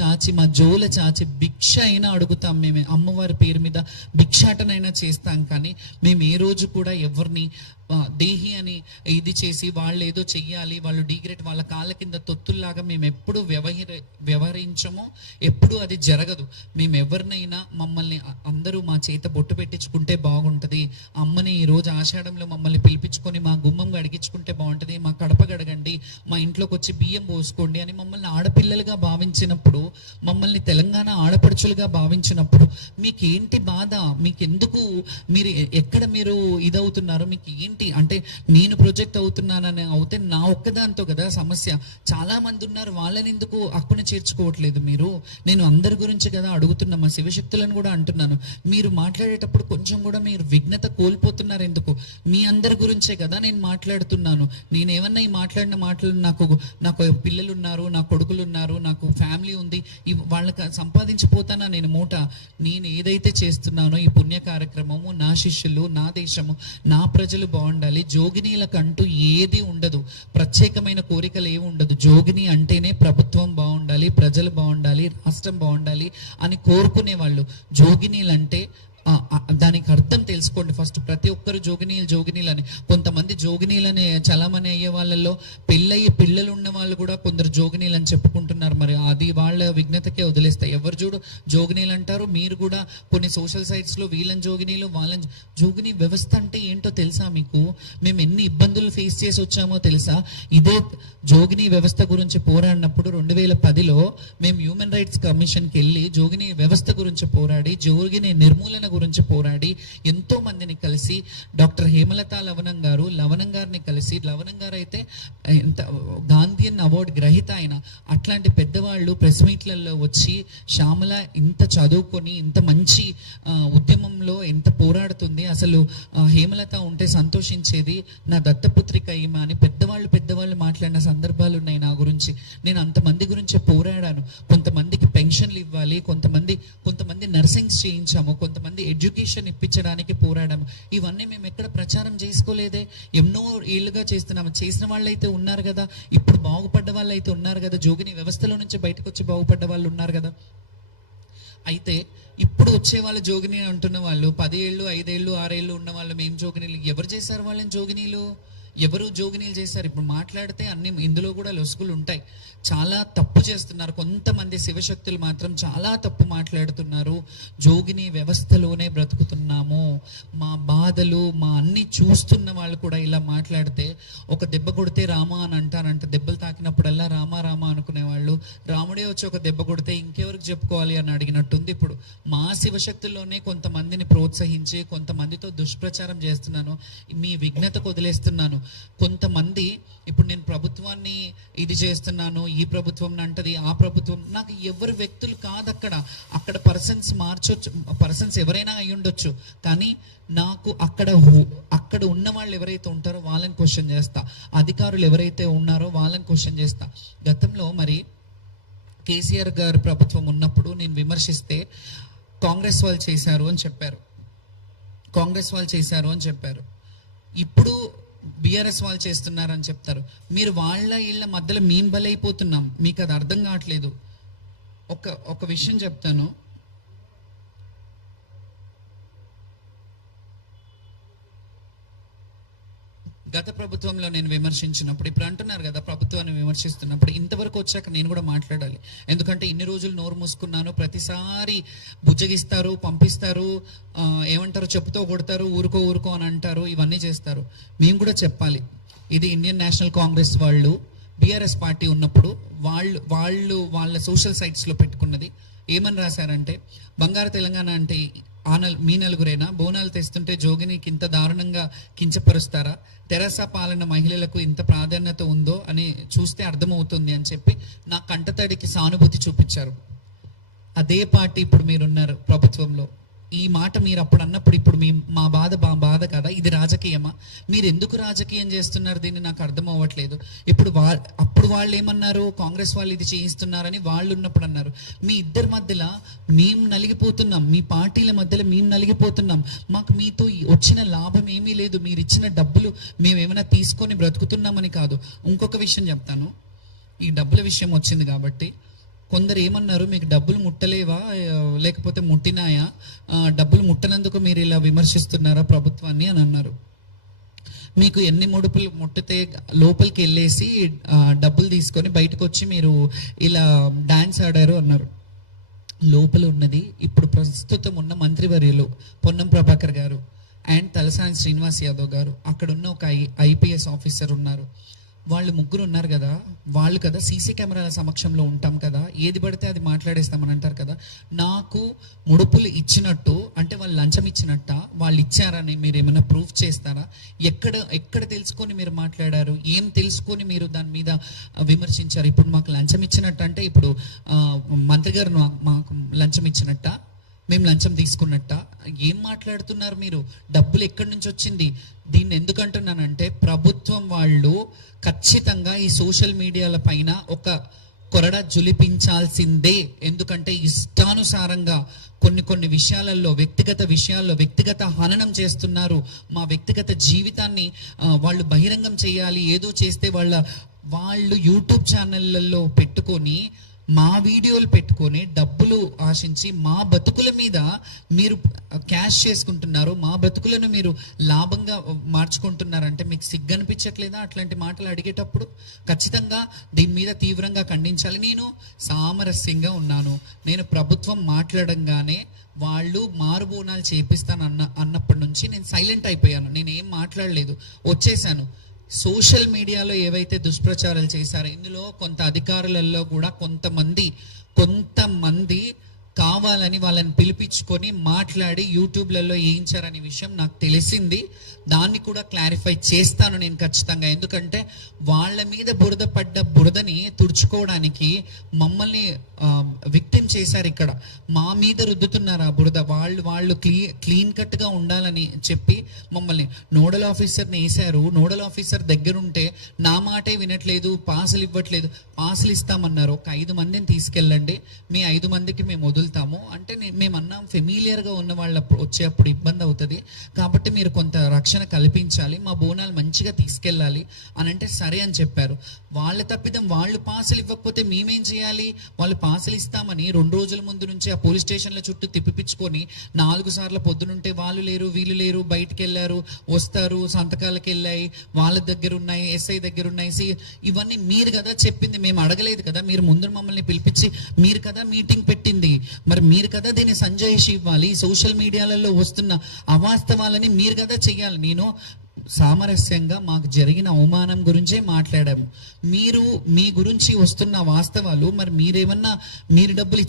చాచి మా జోల చాచి భిక్ష అయినా అడుగుతాం. మేము అమ్మవారి పేరు మీద భిక్షాటనైనా చేస్తాం. కానీ మేము ఏ రోజు కూడా ఎవరిని దేహి అని ఇది చేసి వాళ్ళు ఏదో చెయ్యాలి, వాళ్ళు డిగ్రేడ్, వాళ్ళ కాళ్ళ కింద తొత్తుల్లాగా మేము ఎప్పుడు వ్యవహరించమో, ఎప్పుడు అది జరగదు. మేము ఎవరినైనా మమ్మల్ని అందరూ మా చేత బొట్టు పెట్టించుకుంటే బాగుంటుంది, అమ్మని ఈరోజు ఆషాఢంలో మమ్మల్ని పిలిపించుకొని మా గుమ్మం గడిగించుకుంటే బాగుంటుంది, మా కడప గడగండి, మా ఇంట్లోకి వచ్చి బియ్యం పోసుకోండి అని మమ్మల్ని ఆడపిల్లలుగా భావించినప్పుడు, మమ్మల్ని తెలంగాణ ఆడపడుచులుగా భావించినప్పుడు మీకేంటి బాధ? మీకెందుకు? మీరు ఎక్కడ మీరు ఇదవుతున్నారు? మీకు ఏంటి అంటే నేను ప్రొజెక్ట్ అవుతున్నానని అవుతే నా ఒక్కదాంతో కదా సమస్య. చాలా మంది ఉన్నారు, వాళ్ళని ఎందుకు అక్కున చేర్చుకోవట్లేదు మీరు? నేను అందరి గురించి కదా అడుగుతున్నా, మా శివశక్తులను కూడా అంటున్నాను. మీరు మాట్లాడేటప్పుడు కొంచెం కూడా మీరు విఘ్నత కోల్పోతున్నారు ఎందుకు? మీ అందరి గురించే కదా నేను మాట్లాడుతున్నాను. నేనేమన్నా ఈ మాట్లాడిన మాటలు, నాకు పిల్లలు ఉన్నారు, నా కొడుకులు ఉన్నారు, నాకు ఫ్యామిలీ ఉంది, వాళ్ళకి సంపాదించిపోతానా నేను మూట? నేను ఏదైతే చేస్తున్నానో ఈ పుణ్య కార్యక్రమము, నా శిష్యులు, నా దేశము, నా ప్రజలు బాగుండాలి. జోగినీలకంటూ ఏది ఉండదు, ప్రత్యేకమైన కోరికలు ఏమి ఉండదు. జోగిని అంటేనే ప్రభుత్వం బాగుండాలి, ప్రజలు బాగుండాలి, రాష్ట్రం బాగుండాలి అని కోరుకునే వాళ్ళు. జోగినీలంటే దానికి అర్థం తెలుసుకోండి ఫస్ట్. ప్రతి ఒక్కరు జోగినీలు అని. కొంతమంది జోగినీలని చలామణి అయ్యే వాళ్ళల్లో పెళ్ళయ్యే పిల్లలు ఉన్న వాళ్ళు కూడా కొందరు జోగినీలు అని చెప్పుకుంటున్నారు. మరి అది వాళ్ళ విఘ్నతకే వదిలేస్తాయి. ఎవరు చూడు జోగినీలు అంటారు. మీరు కూడా కొన్ని సోషల్ సైట్స్ లో వీళ్ళని జోగినీలు, వాళ్ళని జోగిని వ్యవస్థ అంటే ఏంటో తెలుసా మీకు? మేము ఎన్ని ఇబ్బందులు ఫేస్ చేసి వచ్చామో తెలుసా? ఇదే జోగిని వ్యవస్థ గురించి పోరాడినప్పుడు 2010లో మేము హ్యూమన్ రైట్స్ కమిషన్కి వెళ్ళి జోగిని వ్యవస్థ గురించి పోరాడి, జోగిని నిర్మూలన గురించి పోరాడి, ఎంతో మందిని కలిసి, డాక్టర్ హేమలత లవణం గారిని కలిసి, లవణం గారు అయితే గాంధీయన్ అవార్డు గ్రహీత ఆయన. అట్లాంటి పెద్దవాళ్ళు ప్రెస్ మీట్లలో వచ్చి శ్యామల ఇంత చదువుకొని ఇంత మంచి ఉద్యమంలో ఎంత పోరాడుతుంది, అసలు హేమలత ఉంటే సంతోషించేది, నా దత్తపుత్రిక ఈమె అని పెద్దవాళ్ళు మాట్లాడిన సందర్భాలు ఉన్నాయి నా గురించి. నేను అంతమంది గురించి పోరాడాను. కొంతమందికి పెన్షన్లు ఇవ్వాలి, కొంతమంది నర్సింగ్ చేయించాము, కొంతమంది ఎడ్యుకేషన్ ఇప్పించడానికి పోరాడాము. ఇవన్నీ మేము ఎక్కడ ప్రచారం చేసుకోలేదే. ఎన్నో ఏళ్ళుగా చేస్తున్నాము. చేసిన వాళ్ళు అయితే ఉన్నారు కదా, ఇప్పుడు బాగుపడ్డ వాళ్ళు అయితే ఉన్నారు కదా, జోగిని వ్యవస్థలో నుంచి బయటకు వచ్చి బాగుపడ్డ వాళ్ళు ఉన్నారు కదా. అయితే ఇప్పుడు వచ్చే వాళ్ళు జోగిని అంటున్న వాళ్ళు 10 ఏళ్ళు 5 ఏళ్ళు 6 ఏళ్ళు ఉన్న వాళ్ళు మేము జోగినీలు. ఎవరు చేశారు వాళ్ళని జోగినీలు? ఎవరు జోగినీలు చేశారు? ఇప్పుడు మాట్లాడితే అన్ని ఇందులో కూడా లొసుగులు ఉంటాయి. చాలా తప్పు చేస్తున్నారు కొంతమంది శివశక్తులు మాత్రం, చాలా తప్పు మాట్లాడుతున్నారు. జోగిని వ్యవస్థలోనే బ్రతుకుతున్నాము, మా బాధలు మా అన్ని చూస్తున్న వాళ్ళు కూడా ఇలా మాట్లాడితే, ఒక దెబ్బ కొడితే రామ అని అంటారంట. దెబ్బలు తాకినప్పుడల్లా రామ అనుకునేవాళ్ళు, రాముడే వచ్చి ఒక దెబ్బ కొడితే ఇంకెవరికి చెప్పుకోవాలి అని అడిగినట్టుంది. ఇప్పుడు మా శివశక్తుల్లోనే కొంతమందిని ప్రోత్సహించి కొంతమందితో దుష్ప్రచారం చేస్తున్నాను. మీ విఘ్నతకు వదిలేస్తున్నాను. కొంతమంది ఇప్పుడు నేను ప్రభుత్వాన్ని ఇది చేస్తున్నాను, ఈ ప్రభుత్వం అంటది, ఆ ప్రభుత్వం, నాకు ఎవరు వ్యక్తులు కాదు అక్కడ పర్సన్స్ మార్చొచ్చు, పర్సన్స్ ఎవరైనా అయి ఉండొచ్చు. కానీ నాకు అక్కడ ఉన్న వాళ్ళు ఎవరైతే ఉంటారో వాళ్ళని క్వశ్చన్ చేస్తా, అధికారులు ఎవరైతే ఉన్నారో వాళ్ళని క్వశ్చన్ చేస్తా. గతంలో మరి కేసీఆర్ గారు ప్రభుత్వం ఉన్నప్పుడు నేను విమర్శిస్తే కాంగ్రెస్ వాళ్ళు చేశారు అని చెప్పారు. ఇప్పుడు బీఆర్ఎస్ వాళ్ళు చేస్తున్నారని చెప్తారు. మీరు వాళ్ళ ఇళ్ళ మధ్యలో మేము బలైపోతున్నాం. మీకు అది అర్థం కావట్లేదు. ఒక విషయం చెప్తాను. గత ప్రభుత్వంలో నేను విమర్శించినప్పుడు, ఇప్పుడు అంటున్నారు కదా ప్రభుత్వాన్ని విమర్శిస్తున్నప్పుడు, ఇంతవరకు వచ్చాక నేను కూడా మాట్లాడాలి. ఎందుకంటే ఇన్ని రోజులు నోరు మూసుకున్నాను. ప్రతిసారి బుజ్జగిస్తారు, పంపిస్తారు, ఏమంటారు, చెప్పుతో కొడతారు, ఊరుకో అని అంటారు, ఇవన్నీ చేస్తారు. మేము కూడా చెప్పాలి. ఇది ఇండియన్ నేషనల్ కాంగ్రెస్ వాళ్ళు బీఆర్ఎస్ పార్టీ ఉన్నప్పుడు వాళ్ళ సోషల్ సైట్స్లో పెట్టుకున్నది. ఏమని రాశారంటే, బంగారు తెలంగాణ అంటే మీ నలుగురేనా? బోనాలు తెస్తుంటే జోగినికి ఇంత దారుణంగా కించపరుస్తారా? తెరాస పాలన మహిళలకు ఇంత ప్రాధాన్యత ఉందో అని చూస్తే అర్థమవుతుంది అని చెప్పి నా కంటతడికి సానుభూతి చూపించారు. అదే పార్టీ ఇప్పుడు మీరున్నారు ప్రభుత్వంలో. ఈ మాట మీరు అప్పుడు అన్నప్పుడు ఇప్పుడు మా బాధ కదా, ఇది రాజకీయమా? మీరు ఎందుకు రాజకీయం చేస్తున్నారు దీన్ని నాకు అర్థం అవ్వట్లేదు. అప్పుడు వాళ్ళు ఏమన్నారు, కాంగ్రెస్ వాళ్ళు ఇది చేయిస్తున్నారని వాళ్ళు ఉన్నప్పుడు అన్నారు. మీ ఇద్దరి మధ్యలో మేము నలిగిపోతున్నాం, మీ పార్టీల మధ్యలో మేము నలిగిపోతున్నాం. మాకు మీతో వచ్చిన లాభం ఏమీ లేదు. మీరు ఇచ్చిన డబ్బులు మేమేమైనా తీసుకొని బ్రతుకుతున్నామని కాదు. ఇంకొక విషయం చెప్తాను, ఈ డబ్బుల విషయం వచ్చింది కాబట్టి, కొందరు ఏమన్నారు, మీకు డబ్బులు ముట్టలేవా లేకపోతే ముట్టినాయా, డబ్బులు ముట్టనందుకు మీరు ఇలా విమర్శిస్తున్నారా ప్రభుత్వాన్ని అని అన్నారు. మీకు ఎన్ని ముడుపులు ముట్టితే లోపలికి వెళ్ళేసి డబ్బులు తీసుకొని బయటకు వచ్చి మీరు ఇలా డాన్స్ ఆడారు అన్నారు. లోపల ఉన్నది ఇప్పుడు ప్రస్తుతం ఉన్న మంత్రివర్యులు పొన్నం ప్రభాకర్ గారు అండ్ తలసాని శ్రీనివాస్ యాదవ్ గారు, అక్కడ ఉన్న ఒక ఐపీఎస్ ఆఫీసర్ ఉన్నారు, వాళ్ళు ముగ్గురు ఉన్నారు కదా, వాళ్ళు కదా సీసీ కెమెరాల సమక్షంలో ఉంటాం కదా, ఏది పడితే అది మాట్లాడేస్తామని అంటారు కదా. నాకు ముడుపులు ఇచ్చినట్టు అంటే వాళ్ళు లంచం ఇచ్చినట్ట, వాళ్ళు ఇచ్చారని మీరు ఏమైనా ప్రూఫ్ చేస్తారా? ఎక్కడ తెలుసుకొని మీరు మాట్లాడారు? ఏం తెలుసుకొని మీరు దాని మీద విమర్శించారు? ఇప్పుడు మాకు లంచం ఇచ్చినట్టు అంటే ఇప్పుడు మంత్రి గారు మాకు లంచం ఇచ్చినట్ట, మేము లంచం తీసుకున్నట్ట? ఏం మాట్లాడుతున్నారు మీరు? డబ్బులు ఎక్కడి నుంచి వచ్చింది? దీన్ని ఎందుకంటున్నానంటే ప్రభుత్వం వాళ్ళు ఖచ్చితంగా ఈ సోషల్ మీడియాల పైన ఒక కొరడ జులిపించాల్సిందే. ఎందుకంటే ఇష్టానుసారంగా కొన్ని విషయాలలో వ్యక్తిగత హననం చేస్తున్నారు. మా వ్యక్తిగత జీవితాన్ని వాళ్ళు బహిరంగం చేయాలి, ఏదో చేస్తే వాళ్ళు యూట్యూబ్ ఛానళ్ళల్లో పెట్టుకొని మా వీడియోలు పెట్టుకొని డబ్బులు ఆశించి మా బతుకుల మీద మీరు క్యాష్ చేసుకుంటున్నారు, మా బతుకులను మీరు లాభంగా మార్చుకుంటున్నారంటే మీకు సిగ్గు అనిపించట్లేదా? అట్లాంటి మాటలు అడిగేటప్పుడు ఖచ్చితంగా దీని మీద తీవ్రంగా ఖండించాలి. నేను సామరస్యంగా ఉన్నాను. నేను ప్రభుత్వం మాట్లాడంగానే వాళ్ళు మారుబోనాలు చేపిస్తాను అన్నప్పటి నుంచి నేను సైలెంట్ అయిపోయాను. నేను ఏం మాట్లాడలేదు, వచ్చేసాను. సోషల్ మీడియాలో ఏవైతే దుష్ప్రచారాలు చేశారో ఇందులో కొంత అధికారులలో కూడా కొంతమంది కావాలని వాళ్ళని పిలిపించుకొని మాట్లాడి యూట్యూబ్లలో వేయించారనే విషయం నాకు తెలిసింది. దాన్ని కూడా క్లారిఫై చేస్తాను నేను ఖచ్చితంగా. ఎందుకంటే వాళ్ళ మీద బురద పడ్డ బురదని తుడుచుకోవడానికి మమ్మల్ని విక్టిమ్ చేశారు. ఇక్కడ మా మీద రుద్దుతున్నారు ఆ బురద. వాళ్ళు క్లీన్ కట్గా ఉండాలని చెప్పి మమ్మల్ని నోడల్ ఆఫీసర్ని వేశారు. నోడల్ ఆఫీసర్ దగ్గరుంటే నా మాటే వినట్లేదు, పాసులు ఇవ్వట్లేదు. పాసులు ఇస్తామన్నారు, ఒక 5 మందిని తీసుకెళ్ళండి, మీ 5 మందికి మేము వదులుతాము అంటే మేము అన్నాం ఫెమిలియర్గా ఉన్న వాళ్ళ వచ్చేప్పుడు ఇబ్బంది అవుతుంది కాబట్టి మీరు కొంత రక్షణ కల్పించాలి, మా బోనాలు మంచిగా తీసుకెళ్ళాలి అని అంటే సరే అని చెప్పారు. వాళ్ళ తప్పిదం, వాళ్ళు పాసులు ఇవ్వకపోతే మేమేం చేయాలి? వాళ్ళు పాసులు ఇస్తామని 2 రోజుల ముందు నుంచి ఆ పోలీస్ స్టేషన్ల చుట్టూ తిప్పిపించుకొని 4 సార్లు పొద్దునుంటే వాళ్ళు లేరు వీళ్ళు లేరు, బయటికి వెళ్ళారు, వస్తారు, సంతకాలకి వెళ్ళాయి, వాళ్ళ దగ్గర ఉన్నాయి, ఎస్ఐ దగ్గర ఉన్నాయి. ఇవన్నీ మీరు కదా చెప్పింది, మేము అడగలేదు కదా. మీరు ముందు మమ్మల్ని పిలిపించి మీరు కదా మీటింగ్ పెట్టింది, మరి మీరు కదా దీన్ని సంజాయిషి ఇవ్వాలి. సోషల్ మీడియాలలో వస్తున్న అవాస్తవాలని మీరు కదా చెయ్యాలి. నేను సామరస్యంగా మాకు జరిగిన అవమానం గురించే మాట్లాడాము. మీరు మీ గురించి వస్తున్న వాస్తవాలు, మరి మీరు డబ్బులు